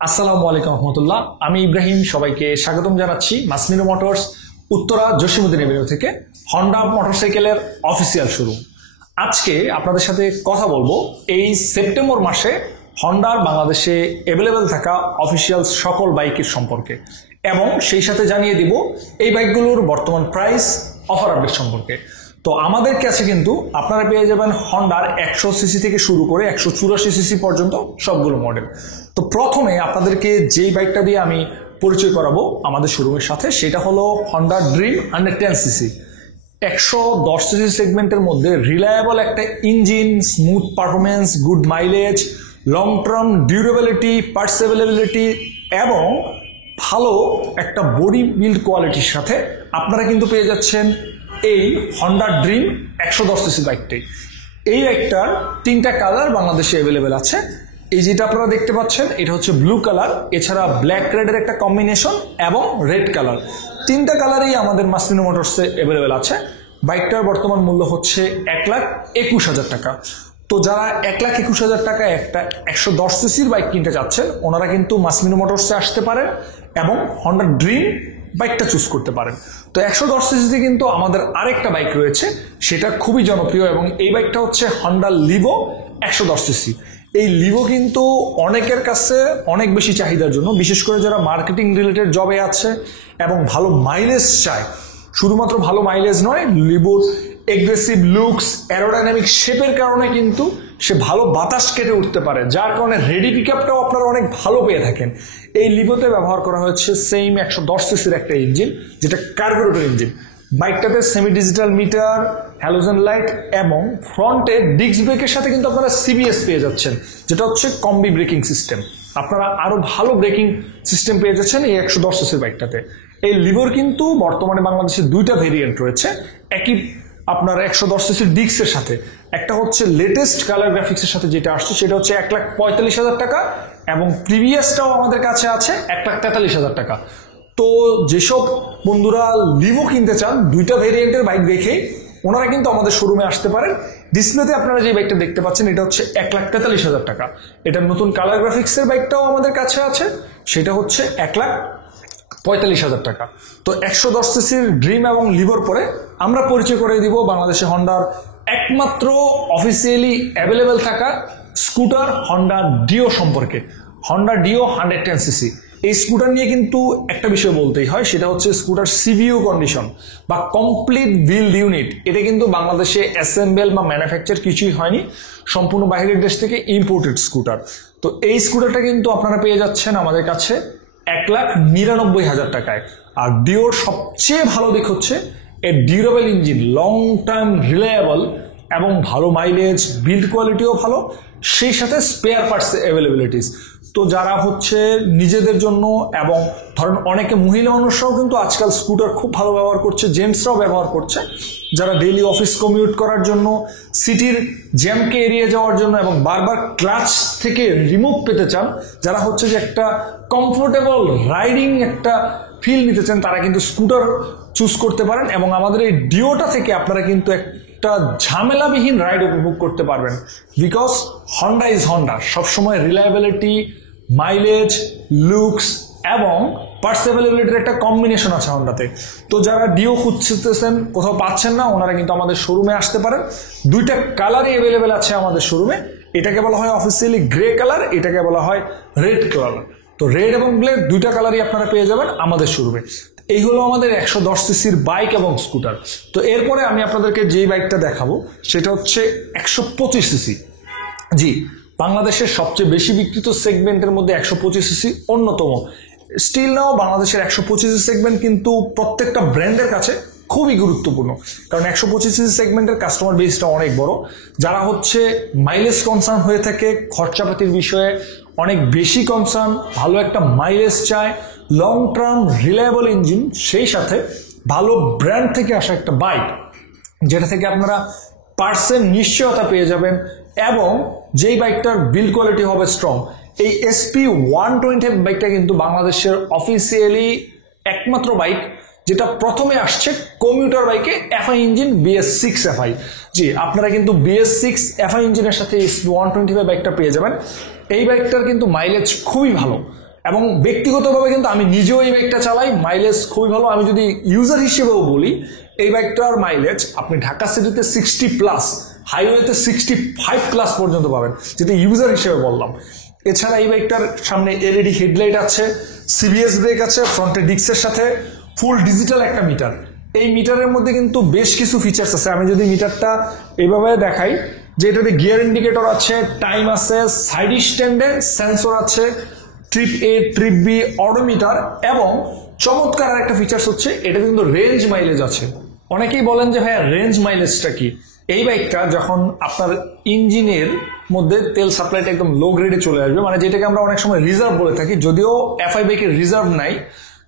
আসসালামু আলাইকুম রহমতুল্লাহ। আমি ইব্রাহিম, সবাইকে স্বাগতম জানাচ্ছি মাসমিনো মোটরস উত্তরা জসিমউদ্দিন এভিনিউ থেকে হন্ডা মোটরসাইকেলের অফিসিয়াল শোরুম। আজকে আপনাদের সাথে কথা বলবো এই সেপ্টেম্বর মাসে হন্ডার বাংলাদেশে অ্যাভেলেবেল থাকা অফিসিয়াল সকল বাইকের সম্পর্কে এবং সেই সাথে জানিয়ে দিব এই বাইকগুলোর বর্তমান প্রাইস, অফার আপডেট সম্পর্কে। তো আমাদের কাছে কিন্তু আপনারা পেয়ে যাবেন হন্ডার 100 সিসি থেকে শুরু করে 184 সিসি পর্যন্ত সবগুলো মডেল। তো প্রথমে আপনাদেরকে যেই বাইকটা দিয়ে আমি পরিচয় করাবো আমাদের শোরুমের সাথে, সেটা হলো হন্ডা ড্রিম 110 সিসি। 110 সিসি সেগমেন্টের মধ্যে রিলায়েবল একটা engine, smooth performance, good mileage, long term durability, parts availability এবং ভালো একটা বডি বিল্ড কোয়ালিটির সাথে আপনারা কিন্তু পেয়ে যাচ্ছেন এই হন্ডা ড্রিম 110 সিসি বাইকটাই। এই বাইকটার তিনটা কালার বাংলাদেশে অ্যাভেলেবেল আছে। এই যেটা আপনারা দেখতে পাচ্ছেন এটা হচ্ছে ব্লু কালার, এছাড়া ব্ল্যাক রেডের একটা কম্বিনেশন এবং রেড কালার। তিনটা কালারই আমাদের মাসমিনো মোটরসে অ্যাভেলেবেল আছে। বাইকটার বর্তমান মূল্য হচ্ছে 1,21,000 টাকা। তো যারা 1,21,000 টাকা একটা 110 সিসির বাইক কিনতে চাচ্ছেন, ওনারা কিন্তু মাসমিনো মোটরসে আসতে পারেন এবং হন্ডা ড্রিম বাইকটা চুজ করতে পারেন। তো 110 সিসিতে কিন্তু আমাদের আরেকটা বাইক রয়েছে, সেটা খুবই জনপ্রিয় এবং এই বাইকটা হচ্ছে হন্ডা লিভো 110 সিসি। এই লিভো কিন্তু অনেকের কাছে অনেক বেশি চাহিদার জন্য, বিশেষ করে যারা মার্কেটিং রিলেটেড জবে আছে এবং ভালো মাইলেজ চায়। শুধুমাত্র ভালো মাইলেজ নয়, লিভোর এগ্রেসিভ লুকস, অ্যারোডাইনামিক শেপের কারণে কিন্তু সে ভালো বাতাস কেটে উঠতে পারে, যার কারণে রেডি পিক আপটাও আপনারা অনেক ভালো পেয়ে থাকেন। এই লিভোতে ব্যবহার করা হচ্ছে সেম 110 সিসির একটা ইঞ্জিন, যেটা কার্বোরেটর ইঞ্জিন। বাইকটাতে semi digital meter, halogen light এবং ফ্রন্টে ডিস্ক ব্রেকের সাথে কিন্তু আপনারা সিবিএস পেয়ে যাচ্ছেন, যেটা হচ্ছে কম্বি ব্রেকিং সিস্টেম। আপনারা আরো ভালো ব্রেকিং সিস্টেম পেয়ে যাচ্ছেন এই 110 সিসির বাইকটাতে। এই লিভোর কিন্তু বর্তমানে বাংলাদেশে দুইটা ভেরিয়েন্ট রয়েছে একই আপনার 110 সিসির ডিস্কের সাথে। একটা হচ্ছে লেটেস্ট কালার গ্রাফিক্সের সাথে যেটা আসছে, সেটা হচ্ছে 1,45,000 টাকা এবং প্রিভিয়াসটাও আমাদের কাছে আছে 1,43,000 টাকা। তো যেসব বন্ধুরা লিভো কিনতে চান দুইটা ভেরিয়েন্টের বাইক দেখেই, ওনারা কিন্তু আমাদের শোরুমে আসতে পারেন। ডিসপ্লেতে আপনারা যে বাইকটা দেখতে পাচ্ছেন এটা হচ্ছে 1,43,000 টাকা। এটার নতুন কালার গ্রাফিক্সের বাইকটাও আমাদের কাছে আছে, সেটা হচ্ছে 1,45,000 টাকা। তো 110 সিসির ড্রিম এবং লিভোর পরে আমরা পরিচয় করে দিব বাংলাদেশে হন্ডার একমাত্র অফিসিয়ালি অ্যাভেলেবেল থাকা স্কুটার হন্ডা ডিও সম্পর্কে। হন্ডা ডিও 110 সিসি এই স্কুটার নিয়ে কিন্তু একটা বিষয় বলতেই হয়, সেটা হচ্ছে স্কুটার সিভিউ কন্ডিশন বা কমপ্লিট বিল্ড ইউনিট। এটা কিন্তু বাংলাদেশে অ্যাসেম্বল বা ম্যানুফ্যাকচার কিছুই হয়নি, সম্পূর্ণ বাইরের দেশ থেকে ইম্পোর্টেড স্কুটার। তো এই স্কুটারটা কিন্তু আপনারা পেয়ে যাচ্ছেন আমাদের কাছে 1,99,000 টাকায়। আর ডিওর সবচেয়ে ভালো দিক হচ্ছে এর durable engine, long term reliable এবং ভালো মাইলেজ, বিল্ড কোয়ালিটিও ভালো, সেই সাথে স্পেয়ার পার্টস অ্যাভেলেবিলিটিস। তো যারা হচ্ছে নিজেদের জন্য এবং ধরেন অনেকে মহিলা মানুষরাও কিন্তু আজকাল স্কুটার খুব ভালো ব্যবহার করছে, জেন্টসরাও ব্যবহার করছে, যারা ডেইলি অফিস কমিউট করার জন্য, সিটির জ্যামকে এড়িয়ে যাওয়ার জন্য এবং বারবার ক্লাচ থেকে রিমুভ পেতে চান, যারা হচ্ছে যে একটা কমফোর্টেবল রাইডিং একটা ফিল নিতে চান, তারা কিন্তু স্কুটার চুজ করতে পারেন। এবং আমাদের এই ডিওটা থেকে আপনারা কিন্তু একটা ঝামেলাবিহীন রাইড উপভোগ করতে পারবেন, বিকজ হন্ডা ইজ হন্ডা। সবসময় রিলায়েবিলিটি, মাইলেজ, লুকস এবং পার্টস অ্যাভেলেবিলিটির একটা কম্বিনেশন আছে হন্ডাতে। তো যারা ডিও খুঁজতেছেন, কোথাও পাচ্ছেন না, ওনারা কিন্তু আমাদের শোরুমে আসতে পারেন। দুইটা কালারই অ্যাভেলেবেল আছে আমাদের শোরুমে। এটাকে বলা হয় অফিসিয়ালি গ্রে কালার, এটাকে বলা হয় রেড কালার। তো রেড এবং ব্ল্যাক দুইটা কালারই আপনারা পেয়ে যাবেন আমাদের শোরুমে। এই হলো আমাদের 110 সিসির বাইক এবং স্কুটার। তো এরপরে আমি আপনাদেরকে যেই বাইকটা দেখাবো সেটা হচ্ছে 125 সিসি। জি, বাংলাদেশের সবচেয়ে বেশি বিক্রিত সেগমেন্টের মধ্যে 125 সিসি অন্যতম। স্টিল নাও বাংলাদেশের 125 সিসি সেগমেন্ট কিন্তু প্রত্যেকটা ব্র্যান্ডের কাছে খুবই গুরুত্বপূর্ণ, কারণ 125 সিসি সেগমেন্টের কাস্টমার বেসটা অনেক বড়। যারা হচ্ছে মাইলেজ কনসার্ন হয়ে থাকে, খরচাপাতির বিষয়ে অনেক বেশি কনসার্ন, ভালো একটা মাইলেজ চায়, লং টার্ম রিলায়েবল ইঞ্জিন, সেই সাথে ভালো ব্র্যান্ড থেকে আসা একটা বাইক, যেটা থেকে আপনারা পার্সেন্ট নিশ্চয়তা পেয়ে যাবেন এবং যেই বাইকটার বিল্ড কোয়ালিটি হবে স্ট্রং। এই SP120 বাইকটা কিন্তু বাংলাদেশের অফিসিয়ালি একমাত্র বাইক যেটা প্রথমে আসছে কমিউটার বাইকে এফআই ইঞ্জিন BS6 এফআই। জি, আপনারা কিন্তু BS6 এফআই ইঞ্জিনের সাথে SP125 বাইকটা পেয়ে যাবেন। এই বাইকটার কিন্তু মাইলেজ খুবই ভালো এবং ব্যক্তিগতভাবে কিন্তু আমি নিজেও এই বাইকটা চালাই, মাইলেজ খুবই ভালো। আমি যদি ইউজার হিসেবেও বলি, এই বাইকটার মাইলেজ আপনি ঢাকা সিটিতে 60+, হাইওয়েতে 65+ পর্যন্ত পাবেন, যেটা ইউজার হিসেবে বললাম। এছাড়া এই বাইকটার সামনে এলইডি হেডলাইট আছে, সিবিএস ব্রেক আছে, ফ্রন্টে ডিস্কের সাথে ফুল ডিজিটাল একটা মিটার। এই মিটারের মধ্যে কিন্তু বেশ কিছু ফিচার্স আছে। আমি যদি মিটারটা এইভাবে দেখাই, যে এটাতে গিয়ার ইন্ডিকেটর আছে, টাইম আছে, সাইড স্ট্যান্ডে সেন্সর আছে, trip a trip B odometer, এবং চমৎকার একটা ফিচার্স হচ্ছে এটা কিন্তু রেঞ্জ মাইলেজ আছে। অনেকেই বলেন যে ভাইয়া রেঞ্জ মাইলেজটা কি? এই বাইকটা যখন আপনার ইঞ্জিনের মধ্যে তেল সাপ্লাইটা একদম লো গ্রেডে চলে আসবে, মানে যেটাকে আমরা অনেক সময় রিজার্ভ বলে থাকি, যদিও এফআই বাইকের রিজার্ভ নাই,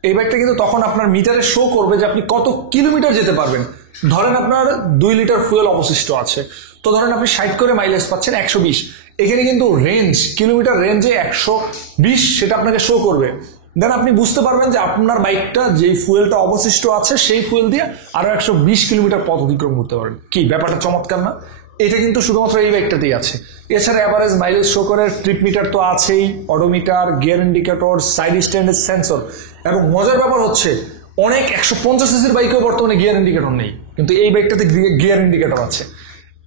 এই বাইকটা কিন্তু তখন আপনার মিটারে শো করবে যে আপনি কত কিলোমিটার যেতে পারবেন। ধরেন আপনার 2 লিটার ফুয়েল অবশিষ্ট আছে, তো ধরেন আপনি 60 করে মাইলেজ পাচ্ছেন 120, এখানে কিন্তু রেঞ্জ, কিলোমিটার রেঞ্জে 120 সেটা আপনাকে শো করবে। দেন আপনি বুঝতে পারবেন যে আপনার বাইকটা যেই ফুয়েলটা অবশিষ্ট আছে সেই ফুয়েল দিয়ে আরো 120 কিলোমিটার পথ অতিক্রম করতে পারবেন। কি ব্যাপারটা চমৎকার না? এটা কিন্তু শুধুমাত্র এই বাইকটাতেই আছে। এছাড়া অ্যাভারেজ মাইলেজ শো করে, ট্রিপ মিটার তো আছেই, অডোমিটার, গিয়ার ইন্ডিকেটর, সাইড স্ট্যান্ডের সেন্সর। এবং মজার ব্যাপার হচ্ছে অনেক 150 সিসির বাইকেও বর্তমানে গিয়ার ইন্ডিকেটর নেই, কিন্তু এই বাইকটাতে গিয়ার ইন্ডিকেটর আছে।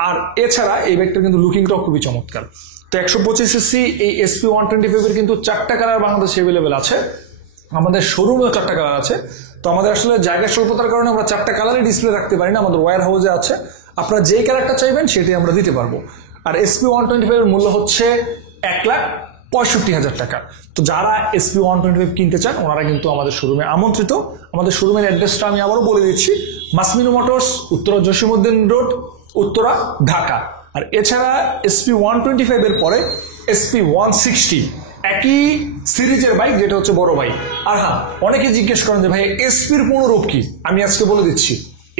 আর এছাড়া এই বাইকটা কিন্তু লুকিংটাও খুবই চমৎকার। তো 125 সিসি এই এসপি 125 এর কিন্তু 4টা কালার বাংলাদেশে অ্যাভেলেবেল আছে, আমাদের শোরুমেও 4টা কালার আছে। তো আমাদের আসলে জায়গা স্বল্পতার কারণে আমরা 4টা কালারই ডিসপ্লে রাখতে পারি না, আমাদের ওয়্যার হাউসে আছে। আপনারা যেই কালারটা চাইবেন সেটাই আমরা দিতে পারবো। আর এসপি 125 এর মূল্য হচ্ছে 1,65,000 টাকা। তো যারা এসপি 125 কিনতে চান ওনারা কিন্তু আমাদের শোরুমে আমন্ত্রিত। আমাদের শোরুমের অ্যাড্রেসটা আমি আবারও বলে দিচ্ছি, মাসমিনো মোটরস, উত্তরা জসীমউদ্দিন রোড, উত্তরা, ঢাকা। আর এছাড়া এসপি 125 এর পরে এসপি 160 একই সিরিজের বাইক, যেটা হচ্ছে বড় বাইক। আর হ্যাঁ, অনেকে জিজ্ঞেস করেন যে ভাই এসপির পূর্ণরূপ কি, আমি আজকে বলে দিচ্ছি।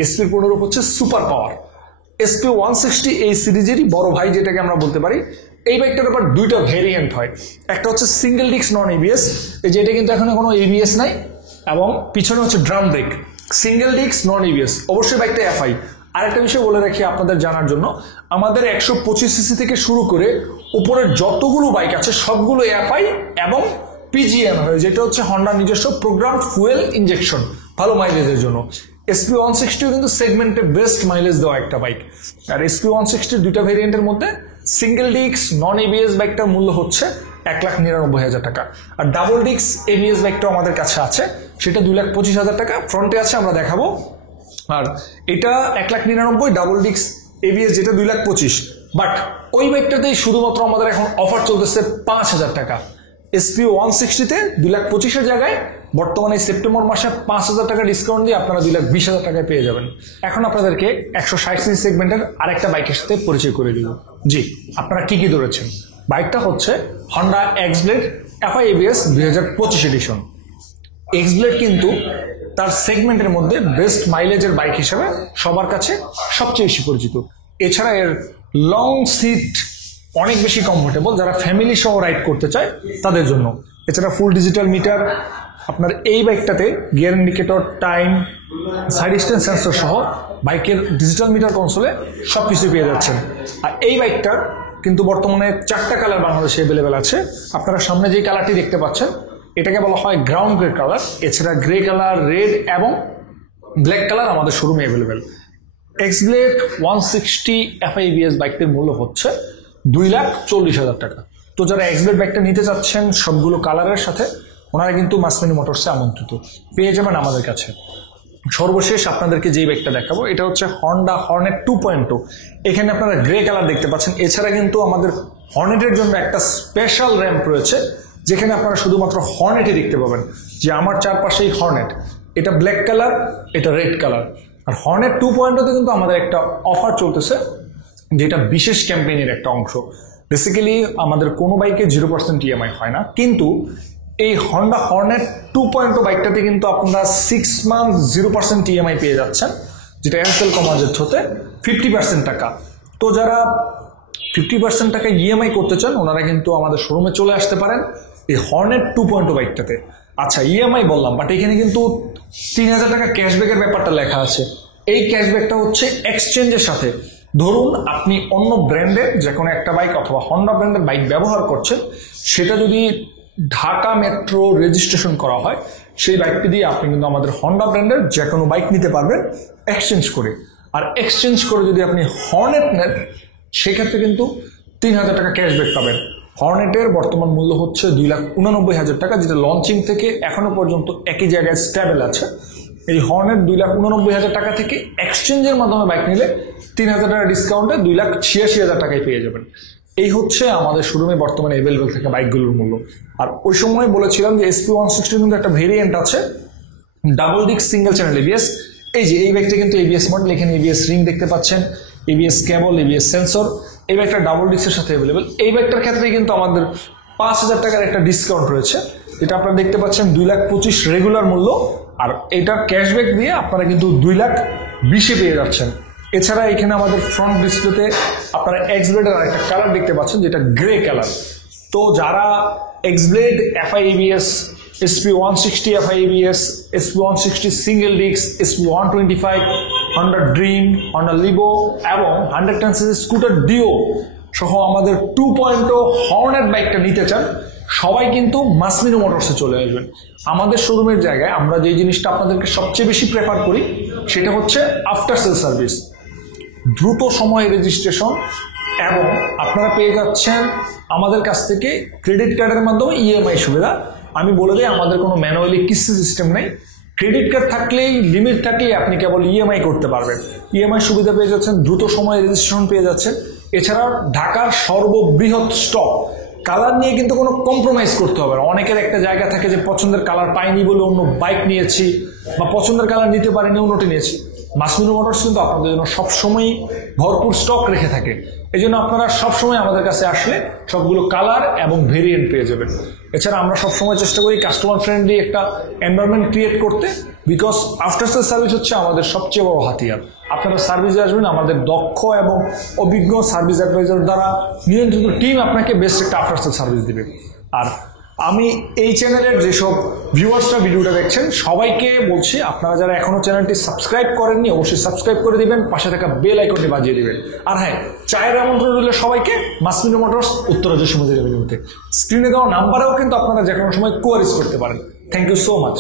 এসপির পূর্ণরূপ হচ্ছে সুপার পাওয়ার। এসপি 160 এই সিরিজেরই বড় ভাই, যেটাকে আমরা বলতে পারি। এই বাইকটার ব্যাপার 2টা ভেরিয়েন্ট হয়, একটা হচ্ছে সিঙ্গেল ডিস্ক নন এবিএস, এই যে এটা কিন্তু এখনো কোনো এবিএস নাই, এবং পিছনে হচ্ছে drum brake. Single disc non ABS, অবশ্যই বাইকটা এফআই। আরেকটা বিষয় বলে রাখি আপনাদের জানার জন্য, আমাদের 125 সিসি থেকে শুরু করে উপরের যতগুলো বাইক আছে সবগুলো এফআই এবং পিজিএম হয়, যেটা হচ্ছে হন্ডার নিজস্ব প্রোগ্রাম ফুয়েল ইনজেকশন, ভালো মাইলেজের জন্য। এসপি 160 কিন্তু সেগমেন্টে বেস্ট মাইলেজ দেওয়া একটা বাইক। আর এসপি 160 2টা ভেরিয়েন্টের মধ্যে সিঙ্গেল ডিস্ক নন এবিএস বাইকটার মূল্য হচ্ছে 1,99,000 টাকা। আর ডাবল ডিস্ক এবিএস বাইকটাও আমাদের কাছে আছে, সেটা 2,25,000 টাকা। ফ্রন্টে আছে, আমরা দেখাবো। আর এটা 1,99,000 ডাবল ডিস্ক এবিএস, যেটা 2,25,000। বাট ওই বাইকটাতেই শুধুমাত্র আমাদের এখন অফার চলতেছে 5,000 টাকা। এসপি 160-তে 2,25,000 জায়গায় বর্তমানে সেপ্টেম্বর মাসে 5,000 টাকা ডিসকাউন্ট দিয়ে আপনারা 2,20,000 টাকায় পেয়ে যাবেন। এখন আপনাদেরকে 160 সিসি সেগমেন্টের আরেকটা বাইকের সাথে পরিচয় করে দিব। জি, আপনারা কি কি ধরেছেন? বাইকটা হচ্ছে Honda Xblade FI ABS 2025 edition. Xblade কিন্তু তার সেগমেন্টের মধ্যে বেস্ট মাইলেজের বাইক হিসেবে সবার কাছে সবচেয়ে বেশি পরিচিত। এছাড়া এর লং সিট অনেক বেশি কমফোর্টেবল, যারা ফ্যামিলি সহ রাইড করতে চায় তাদের জন্য। এছাড়া ফুল ডিজিটাল মিটার, আপনার এই বাইকটাতে gear indicator, time, side stand sensor সহ বাইকের ডিজিটাল মিটার কনসোলে সবকিছু পেয়ে যাচ্ছেন। আর এই বাইকটার কিন্তু বর্তমানে 4টা কালার বাংলাদেশে অ্যাভেলেবেল আছে। আপনারা সামনে যে কালারটি দেখতে পাচ্ছেন এটাকে বলা হয় গ্রাউন্ড গ্রে কালার। এছাড়া গ্রে কালার, রেড এবং ব্ল্যাক কালার আমাদের শোরুমে অ্যাভেলেবেল। এক্সব্লেড 160 এফআই এবিএস বাইকটির মূল্য হচ্ছে 2,40,000 টাকা। তো যারা এক্সব্লেড বাইকটা নিতে চাচ্ছেন সবগুলো কালারের সাথে, ওনারা কিন্তু মাসমিনো মোটরসে আমন্ত্রিত, পেয়ে যাবেন আমাদের কাছে। সর্বশেষ আপনাদেরকে যেই বাইকটা দেখাবো এটা হচ্ছে হন্ডা হর্নেট 2.0। এখানে আপনারা গ্রে কালার দেখতে পাচ্ছেন। এছাড়া কিন্তু আমাদের হর্নেটের জন্য একটা স্পেশাল র্যাম্প রয়েছে, যেখানে আপনারা শুধুমাত্র হর্নেটই দেখতে পাবেন। যে আমার চারপাশেই হর্নেট, এটা ব্ল্যাক কালার, এটা রেড কালার। আর হর্নেট 2.0-তে কিন্তু আমাদের একটা অফার চলতেছে, যেটা বিশেষ ক্যাম্পেইনের একটা অংশ। বেসিক্যালি আমাদের কোনো বাইকে 0% ইএমআই হয় না, কিন্তু এই হন্ডা হর্নেট 2.0 বাইকটাতে কিন্তু আপনারা 6 মান্থ 0% ইএমআই পেয়ে যাচ্ছেন, যেটা এয়ারসেল কমার্জের হতে 50% টাকা। তো যারা 50% টাকা ইএমআই করতে চান ওনারা কিন্তু আমাদের শোরুমে চলে আসতে পারেন এই হর্নেট 2.0 বাইকটাতে। আচ্ছা, ইএমআই বললাম, বাট এখানে কিন্তু 3,000 টাকা ক্যাশব্যাকের ব্যাপারটা লেখা আছে। এই ক্যাশব্যাকটা হচ্ছে এক্সচেঞ্জের সাথে। ধরুন আপনি অন্য ব্র্যান্ডের যে কোনো একটা বাইক অথবা হন্ডা ব্র্যান্ডের বাইক ব্যবহার করছেন, সেটা যদি ঢাকা মেট্রো রেজিস্ট্রেশন করা হয়, সেই বাইকটি দিয়ে আপনি কিন্তু আমাদের হন্ডা ব্র্যান্ডের যে কোনো বাইক নিতে পারবেন এক্সচেঞ্জ করে। আর এক্সচেঞ্জ করে যদি আপনি হর্নেট নেন সেক্ষেত্রে কিন্তু 3,000 টাকা ক্যাশব্যাক পাবেন। হর্নেটের বর্তমান মূল্য হচ্ছে 2,99,000 টাকা, যেটা লঞ্চিং থেকে এখনো পর্যন্ত একই জায়গায় স্ট্যাবেল আছে। এই হর্নেট 2,99,000 টাকা থেকে এক্সচেঞ্জের মাধ্যমে বাইক নিলে 3,000 টাকা ডিসকাউন্টে 2,86,000 টাকায় পেয়ে যাবেন। এই হচ্ছে আমাদের শোরুমে বর্তমানে অ্যাভেলেবেল থাকা বাইকগুলোর মূল্য। আর ওই সময় বলেছিলাম যে SP160 কিন্তু একটা ভেরিয়েন্ট আছে double disc single channel ABS. এই যে এই বাইকটা কিন্তু এবিএস মডেল, এখানে এবিএস রিং দেখতে পাচ্ছেন, এবিএস কেবল, এবিএস সেন্সর। এই বাইকটা ডাবল ডিস্কের সাথে অ্যাভেলেবেল। এই বাইকটার ক্ষেত্রে কিন্তু আমাদের 5,000 টাকার একটা ডিসকাউন্ট রয়েছে, যেটা আপনারা দেখতে পাচ্ছেন 2,25,000 রেগুলার মূল্য। আর এটার ক্যাশব্যাক দিয়ে আপনারা কিন্তু 2,20,000 পেয়ে যাচ্ছেন। এছাড়া এখানে আমাদের ফ্রন্ট ডিসপ্লেতে আপনারা এক্সব্লেডের আরেকটা কালার দেখতে পাচ্ছেন, যেটা গ্রে কালার। তো যারা X-Blade FI ABS, SP160 FI ABS, SP160 single disc, SP125, Honda dream, Honda Livo এবং 110cc স্কুটার ডিও সহ আমাদের 2.0 হর্নেট বাইকটা নিতে চান, সবাই কিন্তু মাসমিনো মোটরসে চলে আসবেন। আমাদের শোরুমের জায়গায় আমরা যে জিনিসটা আপনাদেরকে সবচেয়ে বেশি প্রেফার করি সেটা হচ্ছে আফটার সেল সার্ভিস, দ্রুত সময়ে রেজিস্ট্রেশন, এবং আপনারা পেয়ে যাচ্ছেন আমাদের কাছ থেকে ক্রেডিট কার্ডের মাধ্যমে ইএমআই সুবিধা। আমি বলে দিই, আমাদের কোনো ম্যানুয়ালি কিস্তি সিস্টেম নেই। ক্রেডিট কার্ড থাকলেই, লিমিট থাকলেই আপনি কেবল ইএমআই করতে পারবেন। ইএমআই সুবিধা পেয়ে যাচ্ছেন, দ্রুত সময়ে রেজিস্ট্রেশন পেয়ে যাচ্ছেন। এছাড়াও ঢাকার সর্ববৃহৎ স্টক। কালার নিয়ে কিন্তু কোনো কম্প্রোমাইজ করতে হবে না। অনেকের একটা জায়গা থাকে যে পছন্দের কালার পাইনি বলে অন্য বাইক নিয়েছি, বা পছন্দের কালার নিতে পারিনি অন্যটি নিয়েছি। মাসমিনো মোটরস কিন্তু আপনাদের জন্য সবসময়ই ভরপুর স্টক রেখে থাকে। এই জন্য আপনারা সবসময় আমাদের কাছে আসলে সবগুলো কালার এবং ভেরিয়েন্ট পেয়ে যাবেন। এছাড়া আমরা সবসময় চেষ্টা করি কাস্টমার ফ্রেন্ডলি একটা এনভায়রনমেন্ট ক্রিয়েট করতে, বিকজ আফটার সেল সার্ভিস হচ্ছে আমাদের সবচেয়ে বড় হাতিয়ার। আপনারা সার্ভিসে আসবেন, আমাদের দক্ষ এবং অভিজ্ঞ সার্ভিস অ্যাডভাইজার দ্বারা নিয়ন্ত্রিত টিম আপনাকে বেস্ট একটা আফটার সেল সার্ভিস দেবে। আর আমি এই চ্যানেলের যেসব ভিউয়ার্সরা ভিডিওটা দেখছেন সবাইকে বলছি, আপনারা যারা এখনো চ্যানেলটি সাবস্ক্রাইব করেননি অবশ্যই সাবস্ক্রাইব করে দিবেন, পাশে থাকা বেল আইকনটি বাজিয়ে দিবেন। আর হ্যাঁ, চায়ের আমন্ত্রণ রইল সবাইকে মাসমিনো মোটরস উত্তরা জসিমুদ্দিন এভিনিউতে। স্ক্রিনে দেওয়া নাম্বারেও কিন্তু আপনারা যে কোনো সময় কোয়ারিজ করতে পারেন। Thank you so much.